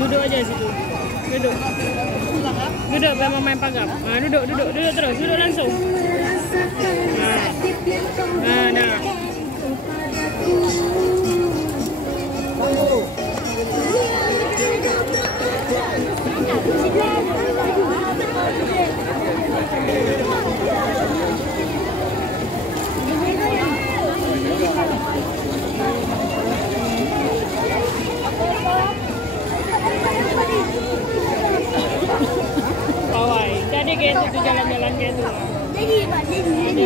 Duduk aja situ. Duduk. Duduk memang main pagar. Duduk terus. Duduk langsung. Nah. Jadi kayak itu jalan-jalan kayak itu. Jalan kayak itu. Ini